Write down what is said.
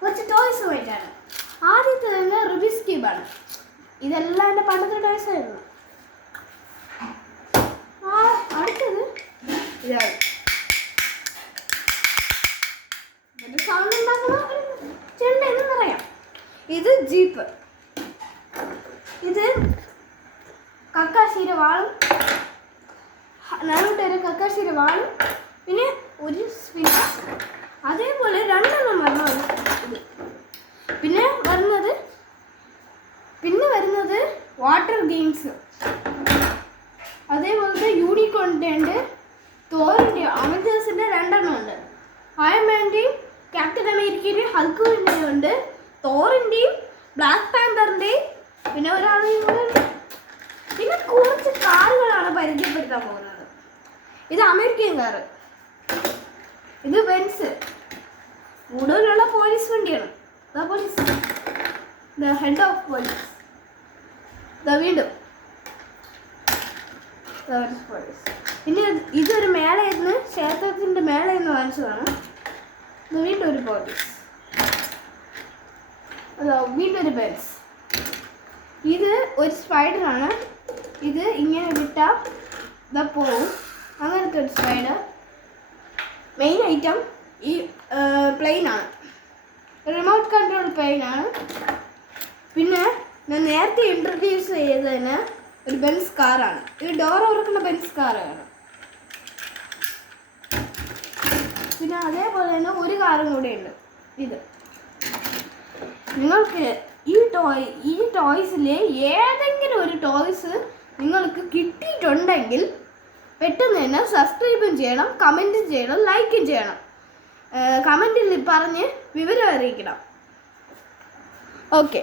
കുറച്ച് ടോയ്സുമായിട്ടാണ്. ആദ്യത്തെ തന്നെ റുബിക്സ് ക്യൂബാണ്. ഇതെല്ലാം എൻ്റെ പണ്ടത്തെ ടോയ്സായിരുന്നു. അടുത്തത് ഇതാണ്. സൗണ്ട് ഉണ്ടാക്കുന്ന ചെണ്ട എന്ന് പറയാം. ഇത് ജീപ്പ്. ഇത് കക്കാശിയുടെ വാളും, നടുവിട്ടൊരു കക്കാശിയുടെ വാളും, പിന്നെ ഒരു സ്പിന്നർ. അതേപോലെ 2 എണ്ണം വരണം. ഇത് പിന്നെ വരുന്നത് വാട്ടർ ഗെയിംസ്. അതേപോലത്തെ യൂണിക്കോണിൻ്റെ ഉണ്ട്, തോറിൻ്റെയോ അവഞ്ചേഴ്സിൻ്റെ 2 എണ്ണം ഉണ്ട്. അയൺമാൻ്റെയും ക്യാപ്റ്റൻ അമേരിക്കയുടെയും ഹൾക്കിൻ്റെയും ഉണ്ട്, തോറിൻ്റെയും ബ്ലാക്ക് പാന്തറിൻ്റെയും, പിന്നെ ഒരാളെയും കൂടെ. പിന്നെ കുറച്ച് കാറുകളാണ് പരിചയപ്പെടുത്താൻ പോകുന്നത്. ഇത് അമേരിക്കൻ കാറ്, ഇത് ബെൻസ്. കൂടുതലുള്ള പോലീസ് വണ്ടിയാണ്. Police, the head of police. വീണ്ടും പോലീസ്. പിന്നെ ഇതൊരു മേളയെന്ന്, ക്ഷേത്രത്തിൻ്റെ മേളയെന്ന് വാങ്ങിച്ചതാണ്. വീണ്ടും ഒരു പോലീസ്. വീണ്ടും ഒരു ബെൻസ്. ഇത് ഒരു സ്പൈഡറാണ്. ഇത് ഇങ്ങനെ വിട്ടാൽ ഇതാ പോവും. അങ്ങനത്തെ ഒരു സ്പൈഡർ. മെയിൻ ഐറ്റം ഈ പ്ലെയിനാണ്, റിമോട്ട് കൺട്രോൾ പ്ലെയിനാണ്. പിന്നെ ഞാൻ നേരത്തെ ഇൻട്രൊഡ്യൂസ് ചെയ്തതിന് ഒരു ബെൻസ് കാറാണ്. ഇത് ഡോർ തുറക്കുന്ന ബെൻസ് കാറാണ്. പിന്നെ അതേപോലെ തന്നെ ഒരു കാറും കൂടെ ഉണ്ട്. ഇത് നിങ്ങൾക്ക് ഈ ടോയ്സിൽ ഏതെങ്കിലും ഒരു ടോയ്സ് നിങ്ങൾക്ക് കിട്ടിയിട്ടുണ്ടെങ്കിൽ പെട്ടെന്ന് തന്നെ സബ്സ്ക്രൈബും ചെയ്യണം, കമൻറ്റും ചെയ്യണം, ലൈക്കും ചെയ്യണം. കമൻറ്റിൽ പറഞ്ഞ് വിവരം അറിയിക്കണം. ഓക്കെ.